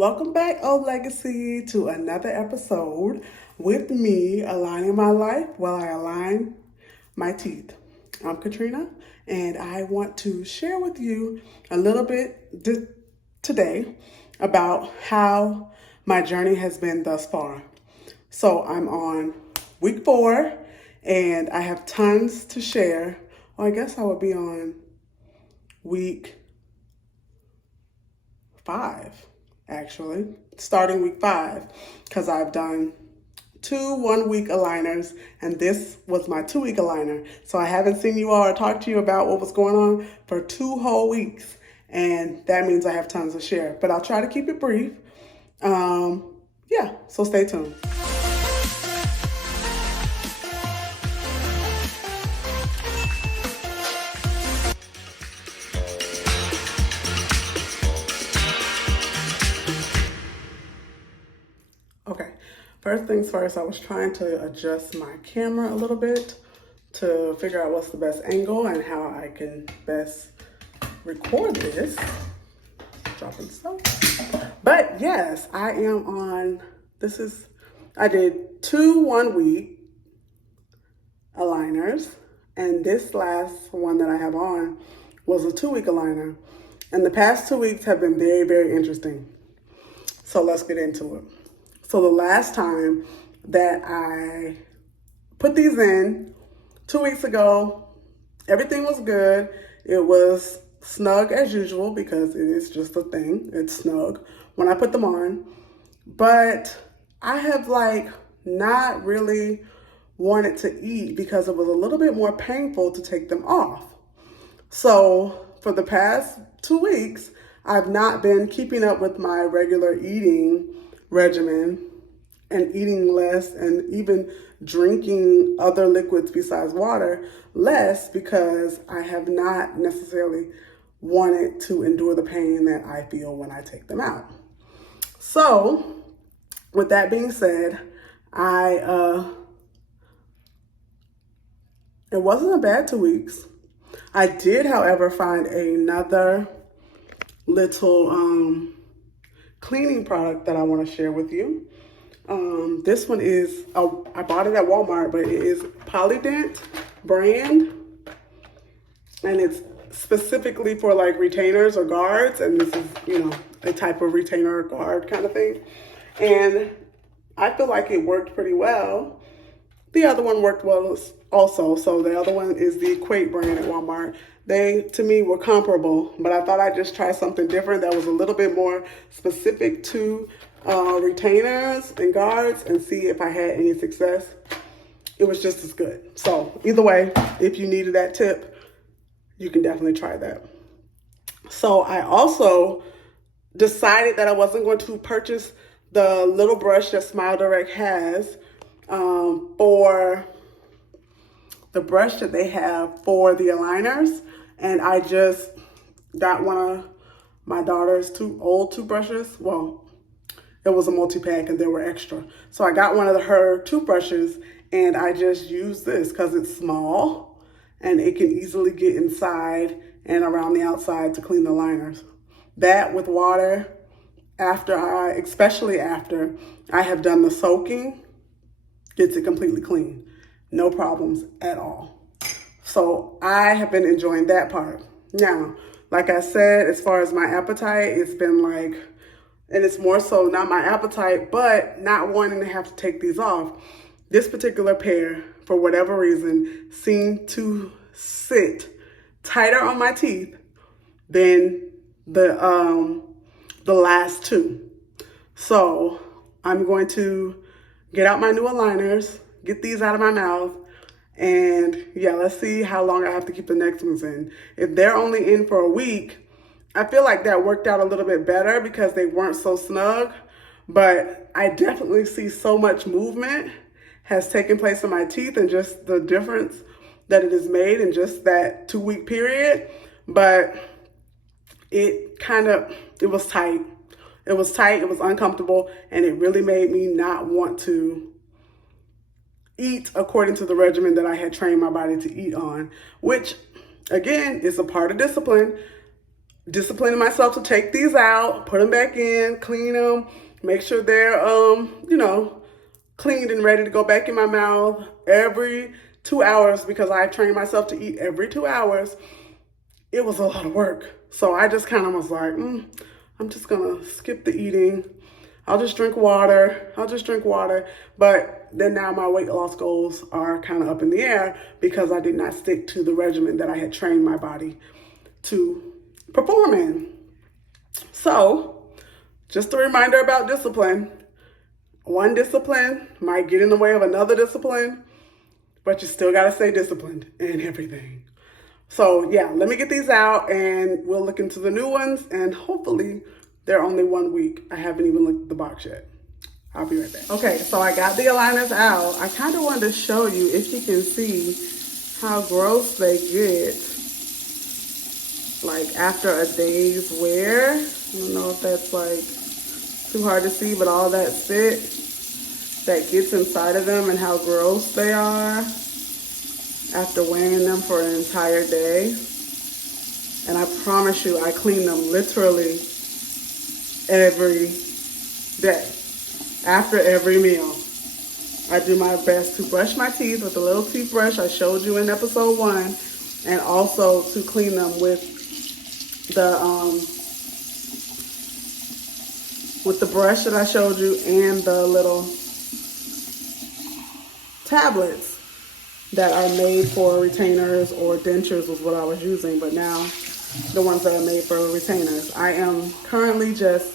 Welcome back, Old Legacy, to another episode with me aligning my life while I align my teeth. I'm Katrina, and I want to share with you a little bit today about how my journey has been thus far. So I'm on week 4, and I have tons to share. Well, I guess I would be on week 5, actually, starting week 5, because I've done 2 1-week aligners, and this was my 2-week aligner. So I haven't seen you all or talked to you about what was going on for 2 whole weeks, and that means I have tons to share. But I'll try to keep it brief. So stay tuned. Okay, first things first, I was trying to adjust my camera a little bit to figure out what's the best angle and how I can best record this. Dropping stuff. But yes, I am on, I did 2 1-week aligners, and this last one that I have on was a 2-week aligner. And the past 2 weeks have been very, very interesting. So let's get into it. So the last time that I put these in, 2 weeks ago, everything was good. It was snug as usual because it is just a thing. It's snug when I put them on. But I have not really wanted to eat because it was a little bit more painful to take them off. So for the past 2 weeks, I've not been keeping up with my regular eating regimen and eating less and even drinking other liquids besides water less because I have not necessarily wanted to endure the pain that I feel when I take them out. So with that being said, it wasn't a bad 2 weeks. I did, however, find another little cleaning product that I want to share with you. This one is, I bought it at Walmart, but it is Polident brand, and it's specifically for retainers or guards, and this is, a type of retainer or guard kind of thing. And I feel like it worked pretty well. The other one worked well also. So the other one is the Equate brand at Walmart. They, to me, were comparable, but I thought I'd just try something different that was a little bit more specific to retainers and guards and see if I had any success. It was just as good. So either way, if you needed that tip, you can definitely try that. So I also decided that I wasn't going to purchase the little brush that Smile Direct has for the brush that they have for the aligners. And I just got one of my daughter's old toothbrushes. Well, it was a multi-pack and there were extra. So I got one of her toothbrushes and I just used this because it's small and it can easily get inside and around the outside to clean the liners. That with water, especially after I have done the soaking, gets it completely clean. No problems at all. So I have been enjoying that part. Now, like I said, as far as my appetite, it's been and it's more so not my appetite, but not wanting to have to take these off. This particular pair, for whatever reason, seemed to sit tighter on my teeth than the last 2. So I'm going to get out my new aligners, get these out of my mouth, and let's see how long I have to keep the next ones in. If they're only in for a week, I feel like that worked out a little bit better because they weren't so snug, but I definitely see so much movement has taken place in my teeth and just the difference that it has made in just that 2-week period. But it was tight. It was tight, it was uncomfortable, and it really made me not want to eat according to the regimen that I had trained my body to eat on, which again is a part of discipline. disciplining myself to take these out, put them back in, clean them, make sure they're, you know, cleaned and ready to go back in my mouth every 2 hours, because I trained myself to eat every 2 hours. It was a lot of work. So I just kind of was like, I'm just gonna skip the eating. I'll just drink water. But then now my weight loss goals are kind of up in the air because I did not stick to the regimen that I had trained my body to perform in. So just a reminder about discipline. One discipline might get in the way of another discipline, but you still got to stay disciplined in everything. So yeah, let me get these out and we'll look into the new ones, and hopefully they're only 1 week. I haven't even looked at the box yet. I'll be right back. Okay, so I got the aligners out. I kind of wanted to show you, if you can see, how gross they get like after a day's wear. I don't know if that's like too hard to see, but all that spit that gets inside of them and how gross they are after wearing them for an entire day. And I promise you, I clean them literally every day. After every meal, I do my best to brush my teeth with the little toothbrush I showed you in episode 1, and also to clean them with the brush that I showed you and the little tablets that are made for retainers, or dentures was what I was using, but now the ones that are made for retainers. I am currently just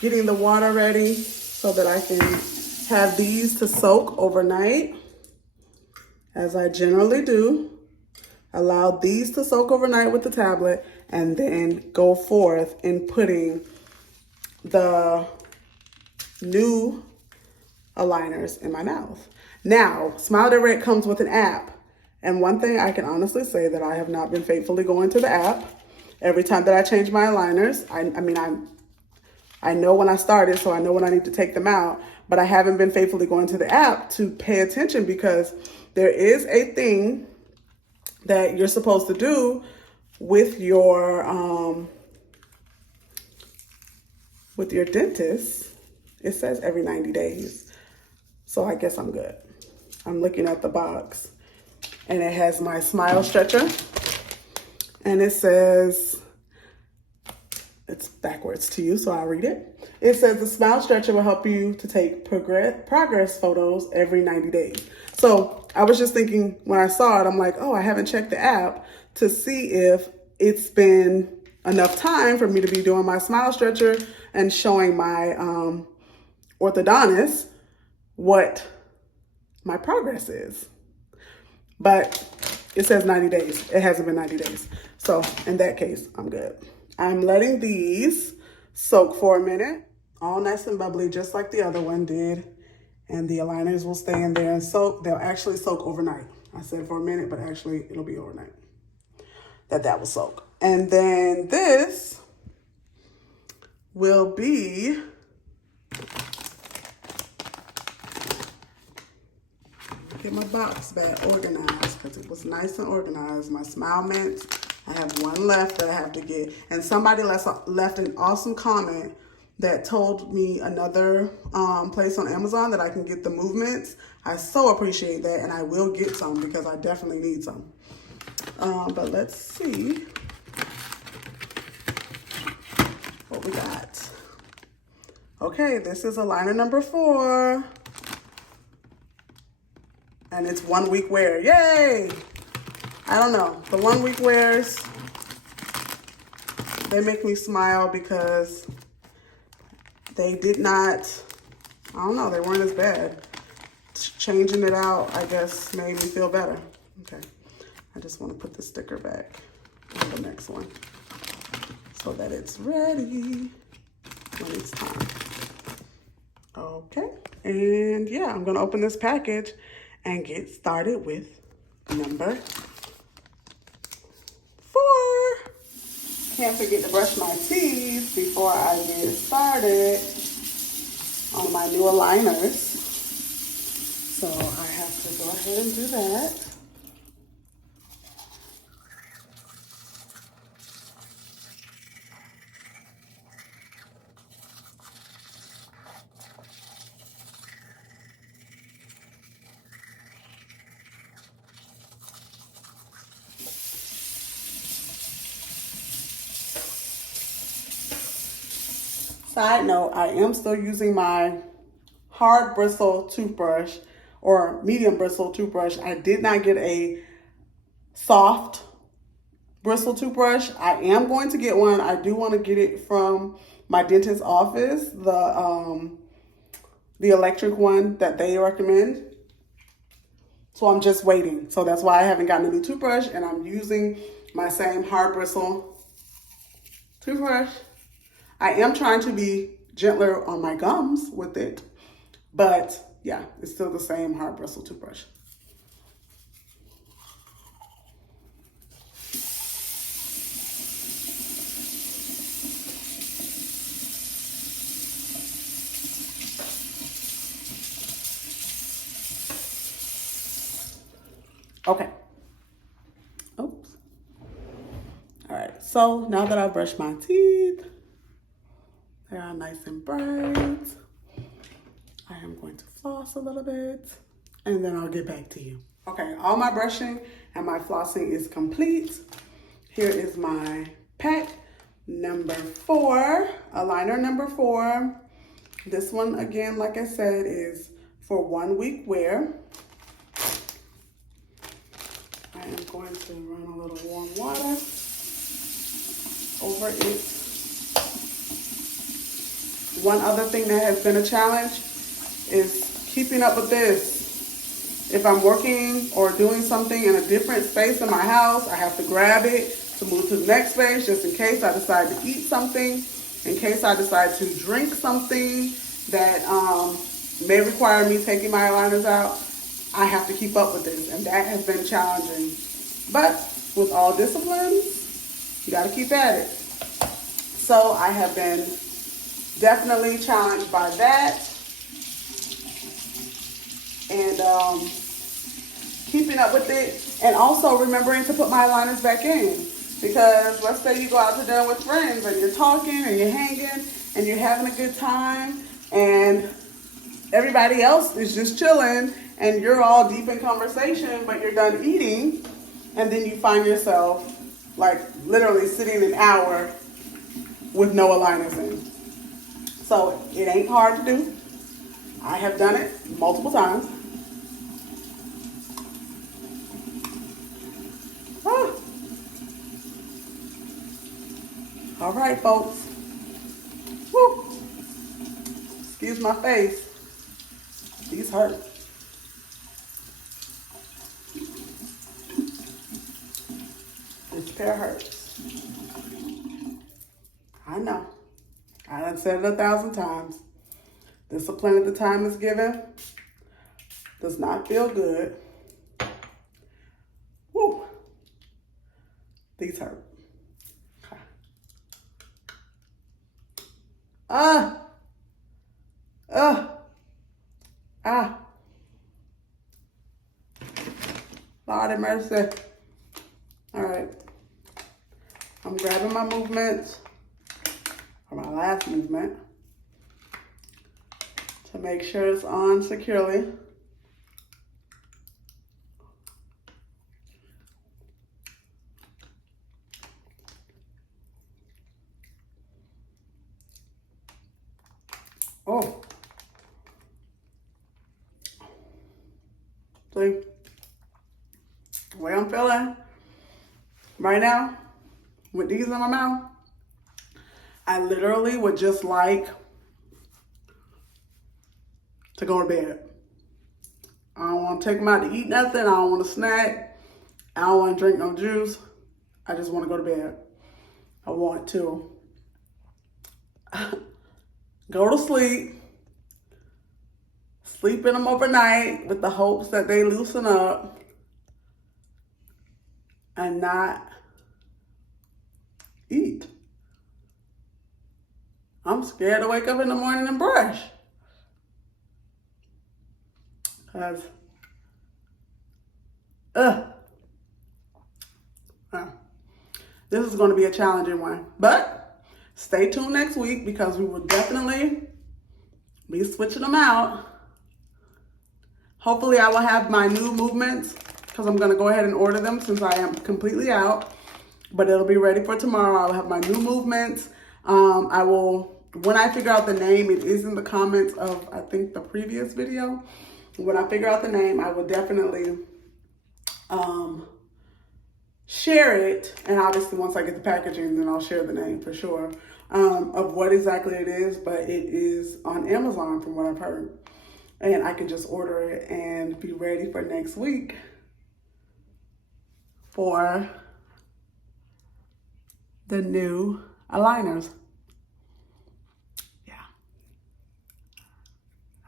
getting the water ready so that I can have these to soak overnight, as I generally do. Allow these to soak overnight with the tablet, and then go forth in putting the new aligners in my mouth. Now, Smile Direct comes with an app, and one thing I can honestly say that I have not been faithfully going to the app. Every time that I change my aligners, I know when I started, so I know when I need to take them out, but I haven't been faithfully going to the app to pay attention, because there is a thing that you're supposed to do with your dentist. It says every 90 days. So I guess I'm good. I'm looking at the box, and it has my Smile Stretcher, and it says, it's backwards to you, so I'll read it. It says the Smile Stretcher will help you to take progress photos every 90 days. So I was just thinking, when I saw it, I'm like, oh, I haven't checked the app to see if it's been enough time for me to be doing my Smile Stretcher and showing my orthodontist what my progress is. But it says 90 days. It hasn't been 90 days. So in that case, I'm good. I'm letting these soak for a minute, all nice and bubbly, just like the other one did. And the aligners will stay in there and soak. They'll actually soak overnight. I said for a minute, but actually it'll be overnight that will soak. And then this will be get my box back organized, because it was nice and organized. My Smile Mints, I have one left that I have to get. And somebody left an awesome comment that told me another place on Amazon that I can get the movements. I so appreciate that, and I will get some because I definitely need some. But let's see what we got. Okay, this is aligner number 4. And it's 1 week wear. Yay! I don't know. The 1 week wears, they make me smile because they did not, I don't know, they weren't as bad. Changing it out, I guess, made me feel better. Okay. I just want to put the sticker back on the next one so that it's ready when it's time. Okay. And yeah, I'm going to open this package and get started with number 4. Can't forget to brush my teeth before I get started on my new aligners. So I have to go ahead and do that. Side note, I am still using my hard bristle toothbrush or medium bristle toothbrush. I did not get a soft bristle toothbrush. I am going to get one. I do want to get it from my dentist's office, the electric one that they recommend. So I'm just waiting. So that's why I haven't gotten a new toothbrush, and I'm using my same hard bristle toothbrush. I am trying to be gentler on my gums with it, but yeah, it's still the same hard bristle toothbrush. Okay. Oops. All right, so now that I've brushed my teeth, they are nice and bright. I am going to floss a little bit, and then I'll get back to you. Okay, all my brushing and my flossing is complete. Here is my pack number 4, aligner number 4. This one, again, like I said, is for 1 week wear. I am going to run a little warm water over it. One other thing that has been a challenge is keeping up with this. If I'm working or doing something in a different space in my house, I have to grab it to move to the next space just in case I decide to eat something, in case I decide to drink something that may require me taking my aligners out. I have to keep up with this, and that has been challenging. But with all disciplines, you got to keep at it. So I have been definitely challenged by that. And keeping up with it, and also remembering to put my aligners back in. Because let's say you go out to dinner with friends and you're talking and you're hanging and you're having a good time, and everybody else is just chilling and you're all deep in conversation, but you're done eating, and then you find yourself like literally sitting an hour with no aligners in. So it ain't hard to do. I have done it multiple times. Ah. All right, folks. Woo. Excuse my face. These hurt. This pair hurts. I know. I done said it 1,000 times. Discipline at the time is given does not feel good. Woo. These hurt. Lord have mercy. All right. I'm grabbing my movement, or my last movement, to make sure it's on securely. Oh. See, the way I'm feeling right now with these in my mouth, I literally would just like to go to bed. I don't want to take them out to eat nothing. I don't want to snack. I don't want to drink no juice. I just want to go to bed. I want to go to sleep, sleep in them overnight with the hopes that they loosen up, and not eat. I'm scared to wake up in the morning and brush. Because, this is going to be a challenging one. But stay tuned next week, because we will definitely be switching them out. Hopefully I will have my new movements, because I'm going to go ahead and order them since I am completely out. But it'll be ready for tomorrow. I'll have my new movements. I will when I figure out the name, it is in the comments of, I think, the previous video. When I figure out the name, I will definitely share it. And obviously, once I get the packaging, then I'll share the name for sure of what exactly it is. But it is on Amazon from what I've heard. And I can just order it and be ready for next week for the new aligners. Yeah.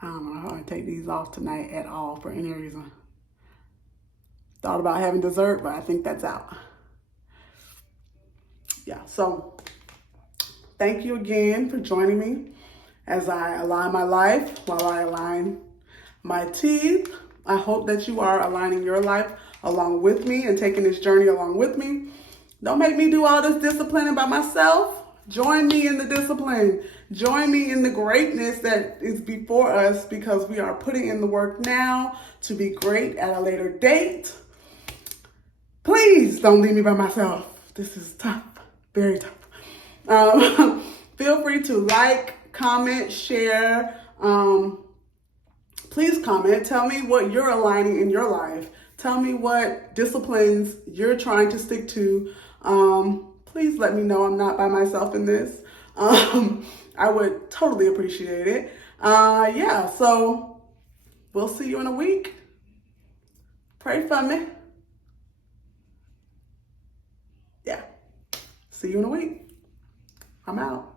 I don't know how I take these off tonight at all for any reason. Thought about having dessert, but I think that's out. Yeah, so thank you again for joining me as I align my life while I align my teeth. I hope that you are aligning your life along with me and taking this journey along with me. Don't make me do all this disciplining by myself. Join me in the discipline. Join me in the greatness that is before us, because we are putting in the work now to be great at a later date. Please don't leave me by myself. This is tough, very tough. Feel free to like, comment, share. Please comment. Tell me what you're aligning in your life. Tell me what disciplines you're trying to stick to. Please let me know I'm not by myself in this. I would totally appreciate it. Yeah, so we'll see you in a week. Pray for me. Yeah. See you in a week. I'm out.